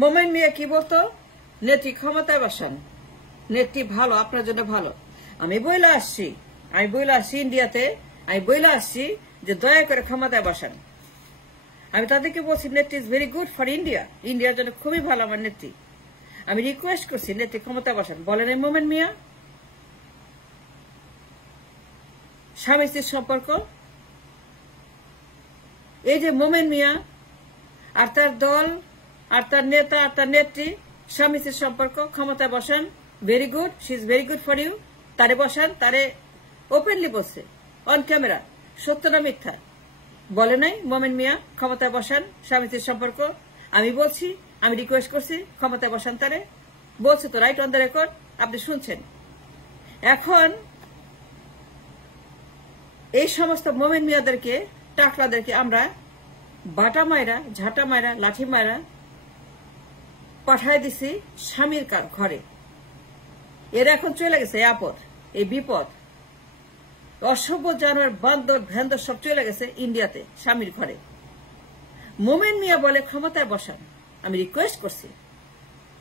মোমেন মিয়া কি বলতো, নেত্রী ক্ষমতায় বসান, নেত্রী ভালো, আপনার জন্য ভালো। আমি বইলা আসছি ইন্ডিয়াতে, আমি বইলা আসছি যে দয়া করে ক্ষমতায় বসান। আমি তাদেরকে বলছি নেত্রী is very good for India, ইন্ডিয়ার জন্য খুবই ভালো আমার নেত্রী। আমি রিকোয়েস্ট করছি নেত্রী ক্ষমতায় বসান। বলেন এই মোমেন মিয়া স্বামী স্ত্রীর সম্পর্ক, এই যে মোমেন মিয়া আর তার দল আর তার নেতা আর তার নেত্রী স্বামী স্ত্রীর সম্পর্ক, ক্ষমতায় বসান, very good, she is very good for you. তারে বসান, তারে ওপেনলি বলছে অন ক্যামেরা, সত্য না মিথ্যা বলে নাই মোমেন মিয়া ক্ষমতায় বসান স্বামী স্ত্রীর সম্পর্ক। আমি বলছি, আমি রিকোয়েস্ট করছি ক্ষমতায় বসান তারে, বলছে তো রাইট অন দ্য রেকর্ড, আপনি শুনছেন। এখন এই সমস্ত মোমেন মিয়াদেরকে, টাকলাদেরকে আমরা বাটা মায়েরা, ঝাঁটা মায়েরা, লাঠি মায়েরা পাঠায় দিছি স্বামীর ঘরে। এরা এখন চলে গেছে আপদ, এই বিপদ, অসভ্য জানোয়ার, বান্দর ভ্যান্দর সব চলে গেছে ইন্ডিয়াতে স্বামীর ঘরে। মোমেন মিয়া বলে ক্ষমতায় বসান। আমি রিকোয়েস্ট করছি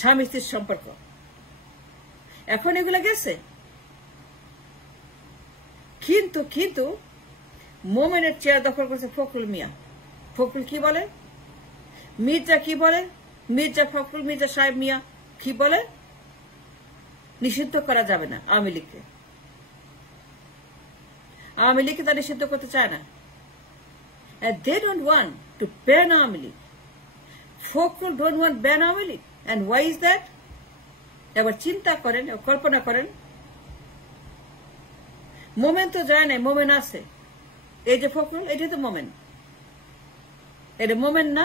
স্বামী স্ত্রীর সম্পর্ক, এখন এগুলো গেছে। কিন্তু কিন্তু মোমেনের চেয়ার দখল করছে ফখরুল মিয়া। ফখরুল কি বলে, মির্জা কি বলে, মির্জা ফখরুল, মির্জা সাহেব মিয়া কি বলে, নিষিদ্ধ করা যাবে না আওয়ামী লীগকে। আওয়ামী লীগকে তা নিষিদ্ধ করতে চায় না। They don't want to ban Awami League. Fakhrul don't want ban Awami League. And why is that? এবার চিন্তা করেন, কল্পনা করেন। মোমেন তো যায় নাই, মোমেন আছে। এই যে ফখরুল, এটাই তো মোমেন, এটা মোমেন না?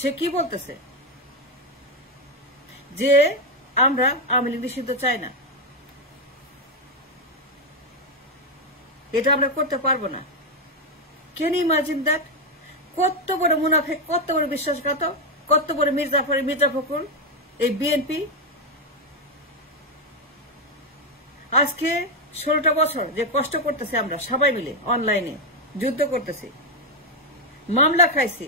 সে কি বলতেছে যে আমরা আওয়ামী লীগ নিষিদ্ধ চাই না, এটা আমরা করতে পারবো না। Can you imagine that? কত বড় মুনাফেক, কত বড় বিশ্বাসঘাতক, কত বড় মির্জা ফখরুল এই বিএনপি। আজকে 16টা বছর যে কষ্ট করতেছে আমরা সবাই মিলে, অনলাইনে যুদ্ধ করতেছি, মামলা খাইছি,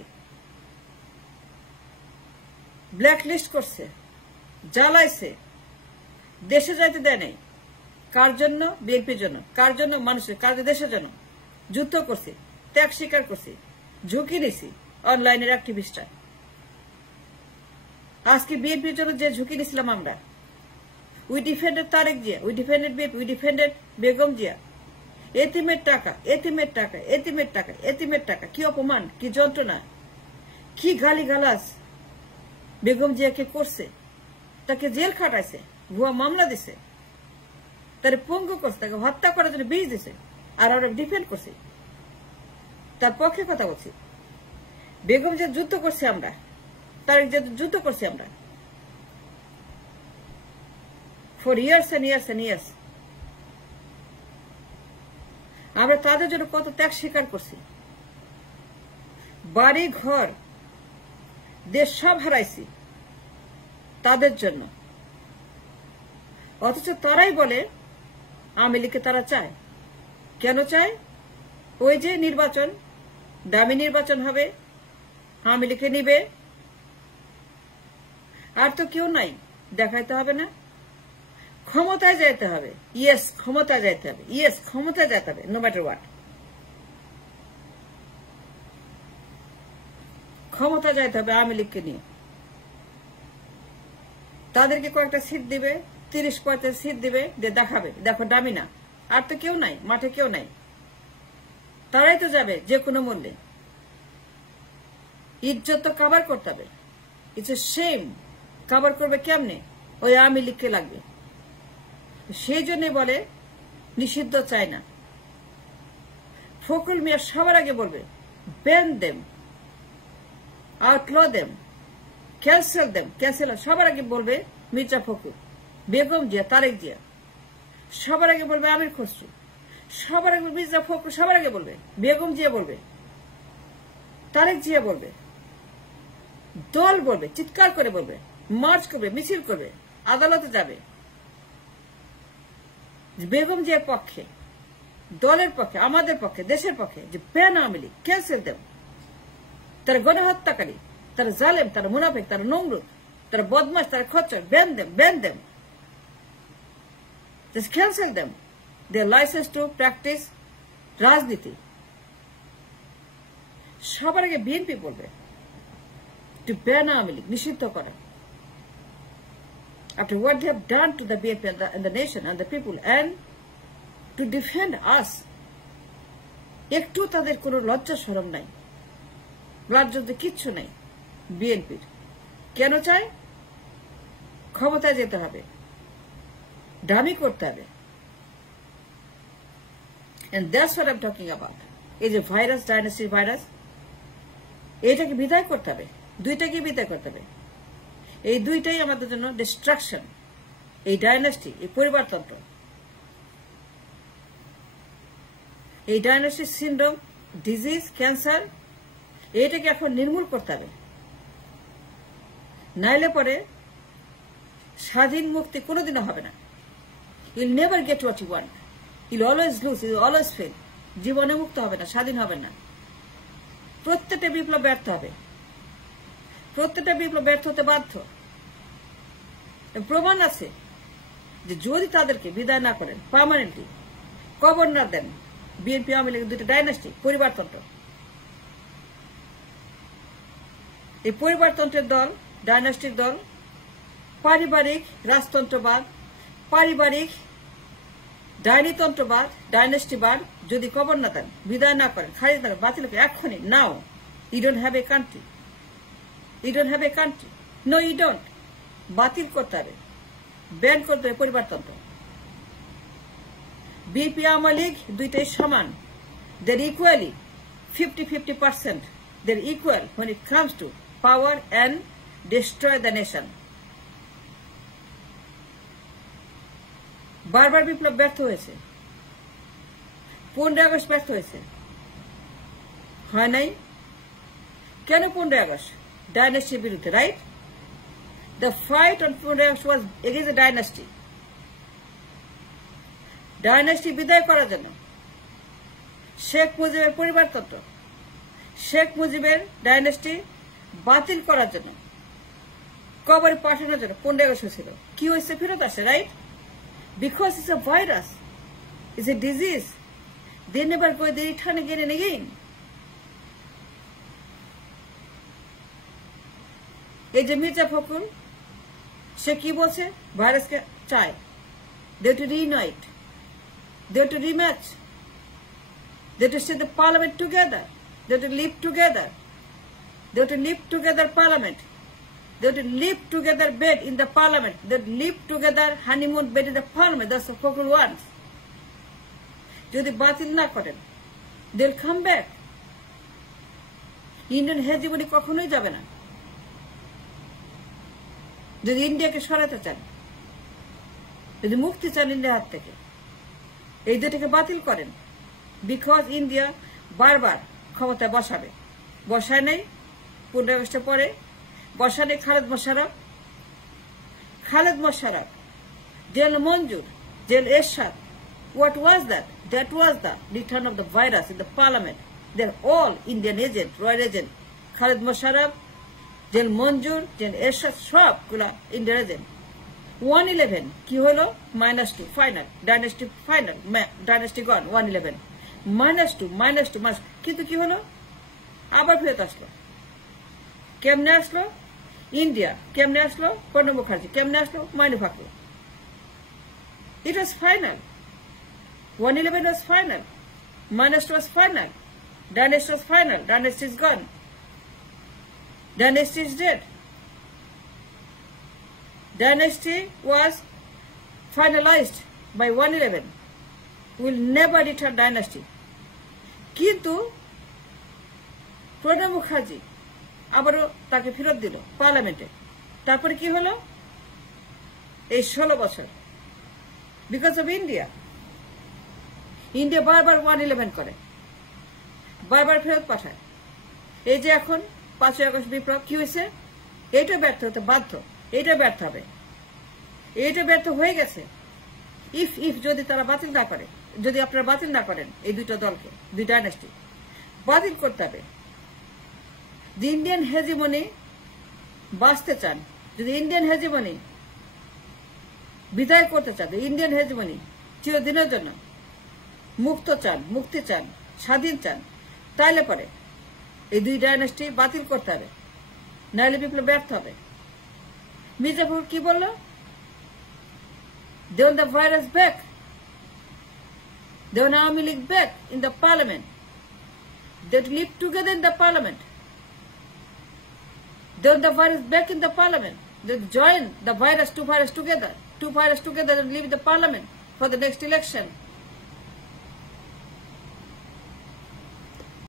ব্ল্যাকলিস্ট করছে, জ্বালাইছে, দেশে যাইতে দেয় নাই। কার জন্য? বিএনপির জন্য। কার জন্য? মানুষের, কার? দেশের জন্য। যুদ্ধ করছি, ত্যাগ স্বীকার করছি, ঝুঁকি নিছি অনলাইনের অ্যাক্টিভিস্টরা। আজকে বিএনপির জন্য যে ঝুঁকি নিছিলাম আমরা, we defended Tarique Zia, we defended BNP, we defended Begum Zia. এতিমের টাকা, এতিমের টাকা, এতিমের টাকা, এতিমের টাকা, কি অপমান, কি যন্ত্রণা, কি গালিগালাজ বেগম জিয়াকে করছে। তাকে জেল খাটাইছে, ভুয়া মামলা দিছে, তার পঙ্গু করছে, তাকে হত্যা করার জন্য বিষ দিছে, আর আমরা ডিফেন্ড করছি, তার পক্ষে কথা বলছি। বেগম যে যুদ্ধ করছি আমরা, তারেক যে যুদ্ধ করছি আমরা for years and years and years. আমরা তাদের জন্য কত ত্যাগ স্বীকার করছি, বাড়ি ঘর দেশ সব হারাইছি তাদের জন্য। অথচ তারাই বলে আওয়ামী লীগকে তারা চায়। কেন চায়? ওই যে নির্বাচন, দামি নির্বাচন হবে, আওয়ামী লীগকে নিবে, আর তো কেউ নাই, দেখাইতে হবে না, ক্ষমতায় যাইতে হবে। ইয়েস, ক্ষমতায় যাইতে হবে, ইয়েস, ক্ষমতায় যাইতে হবে, নো ম্যাটার হোয়াট। ক্ষমতা যাইতে হবে আওয়ামী লীগকে নিয়ে। তাদেরকে কয়েকটা সিট দিবে, 30-35 সিট দিবে, দিয়ে দেখাবে দেখো দামি না, আর তো কেউ নাই, মাঠে কেউ নাই, তারাই তো যাবে যে কোনো মূল্যে। ইজ্জত তো কাভার করতে হবে, ইটস এ শেম। কাভার করবে কেমনে? ওই আওয়ামী লীগকে লাগবে। সেই জন্য বলে নিষিদ্ধ চায় না। ফখরুল মিয়া সবার আগে বলবে ban them, outlaw them, cancel them, cancel. সবার আগে বলবে মির্জা ফখরুল, বেগম জিয়া, তারেক জিয়া, সবার আগে বলবে আমির খসরু, সবার আগে মির্জা ফখরুল, সবার আগে বলবে বেগম জিয়া, বলবে তারেক জিয়া, বলবে দল, বলবে চিৎকার করে বলবে, মার্চ করবে, মিছিল করবে, আদালতে যাবে বেগম জিয়ার পক্ষে, দলের পক্ষে, আমাদের পক্ষে, দেশের পক্ষে, যে ban Awami League, cancel them, তারা গণহত্যাকারী, তারা জালেম, তারা মুনাফিক, তারা নমরুদ, তারা বদমাশ, তারা খচ্চর। ban them. Just cancel them. They are licensed to practice রাজনীতি। সবার আগে বিএনপি বলবে to ban আওয়ামী লীগ, নিষিদ্ধ করা। After what they have done to the BNP and the nation and the people, and to defend us, একটু তাদের কোনো লজ্জা শরম নাই, লজ্জা কিচ্ছু নাই বিএনপির। কেন চায়? ক্ষমতায় যেতে হবে, দামি করতে হবে। And that's what I'm talking about. এই যে ভাইরাস, ডাইনাস্টি ভাইরাস, এটাকে বিদায় করতে হবে, দুইটাকে বিদায় করতে হবে। এই দুইটাই আমাদের জন্য ডিস্ট্রাকশন। এই ডাইনাস্টি, এই পরিবারতন্ত্র, এই ডাইনাস্টি সিন্ড্রোম, ডিজিজ, ক্যান্সার, এটাকে এখন নির্মূল করতে হবে। নাইলে পরে স্বাধীন মুক্তি কোনোদিনও হবে না। You'll never get what you want. You'll always lose. You'll always fail. জীবনে মুক্ত হবে না, স্বাধীন হবে না। প্রত্যেকটা বিপ্লব ব্যর্থ হবে, প্রত্যেকটা বিপ্লব ব্যর্থ হতে বাধ্য। প্রমাণ আছে যে যদি তাদেরকে বিদায় না করেন, পার্মানেন্টলি কবর না দেন, বিএনপি আওয়ামী লীগের দুইটা ডাইনাস্টি, পরিবারতন্ত্র, এই পরিবারতন্ত্রের দল, ডাইনাস্টির দল, পারিবারিক রাজতন্ত্রবাদ, পারিবারিক ডাইনিতন্ত্রবাদ, ডাইনাস্টিবাদ যদি কবর না দেন, বিদায় না করেন, খারিজ না করেন, বাতিল করেন এক্ষুনি, now, you don't have a country, you don't have a country, no you don't. বাতিল করতে হবে, ব্যান করতে হবে পরিবারতন্ত্র। বিএনপি আওয়ামী লীগ দুইটাই সমান, they're equally 50-50%, they're equal when it comes to power and destroy the nation. বারবার বিপ্লব ব্যর্থ হয়েছে, 15 আগস্ট ব্যর্থ হয়েছে, হয় নাই? কেন 15 আগস্ট? ডাইনাস্টির বিরুদ্ধে, right? The fight on 15 August was against the dynasty. Dynasty বিদায় করার জন্য, শেখ মুজিবের পরিবারতন্ত্র, শেখ মুজিবের ডাইনাস্টি বাতিল করার জন্য, কবরে পাঠানোর জন্য 15 আগস্ট হয়েছিল। কি হয়েছে? ফেরত আসে, right? Because it's a virus, it's a disease. They never go, they return again and again. এই যে মির্জা ফখরুল, সে কি বলছে? ভাইরাসকে চায়, they have to reunite, they have to rematch, they have to set the parliament together, they have to live together, they have to live together parliament, they have to live together bed in the parliament, they have to live together honeymoon bed in the parliament. That's what Fokul wants. যদি বাতিল না করেন, they'll come back. Indian hegemony কখনোই যাবে না। যদি ইন্ডিয়াকে সরাতে চান, যদি মুক্তি চান ইন্ডিয়ার হাত থেকে, এই দুটাকে বাতিল করেন। বিকজ ইন্ডিয়া বারবার ক্ষমতায় বসাবে, বসায় নেই 15 আগস্টের পরে, বসা নেই খালেদ মোশাররফ, জেল মঞ্জুর, জেল Ershad. What was that? That was the return of the virus in the parliament. They're all Indian agent, royal agent. Khaled Musharraf, জেল মঞ্জুর, জেল এরশাদ, সবগুলা ইন্ডিয়ান এজেন্ট। 111 কি হলো? -2 final, dynasty final, dynasty gone, 111 -2 কিন্তু কি হলো? আবার ফেরত আসলো। কেমনে আসলো? ইন্ডিয়া। কেমনে আসলো? প্রণব মুখার্জি। কেমনে আসলো? Mainu ফাকরু। It was final. 111 was final. -2 was final. Dynasty was final. Dynasty is gone. Dynasty is dead. Dynasty was finalized by 111. Will never return dynasty. কিন্তু প্রণব মুখার্জি আবারও তাকে ফেরত দিল পার্লামেন্টে। তারপরে কি হলো? এই 16 বছর বিকজ অফ ইন্ডিয়া। ইন্ডিয়া বারবার 111 করে, বারবার ফেরত পাঠায়। এই যে এখন 5 আগস্ট বিপ্লব কি হয়েছে? এইটা ব্যর্থ হতে বাধ্য, এইটা ব্যর্থ হবে, এইটা ব্যর্থ হয়ে গেছে। ইফ যদি তারা বাতিল না করে, যদি আপনারা বাতিল না করেন এই দুইটা দলকে, দুই ডাইনাস্টি বাতিল করতে হবে। The Indian hegemony বাঁচতে চান, যদি ইন্ডিয়ান হেজিমনি বিদায় করতে চান, ইন্ডিয়ান হেজিমনি চিরদিনের জন্য মুক্ত চান, মুক্তি চান, স্বাধীন চান, তাইলে পরে এই দুই ডাইনাস্টি বাতিল করতে হবে, নাইলে বিপ্লব ব্যর্থ হবে। মির্জাপুর কি বলল? They want the virus back. They want Army League back in the parliament. They live together in the parliament. They want the virus back in the parliament. They join the virus, two virus together. Two virus together and live in the parliament for the next election.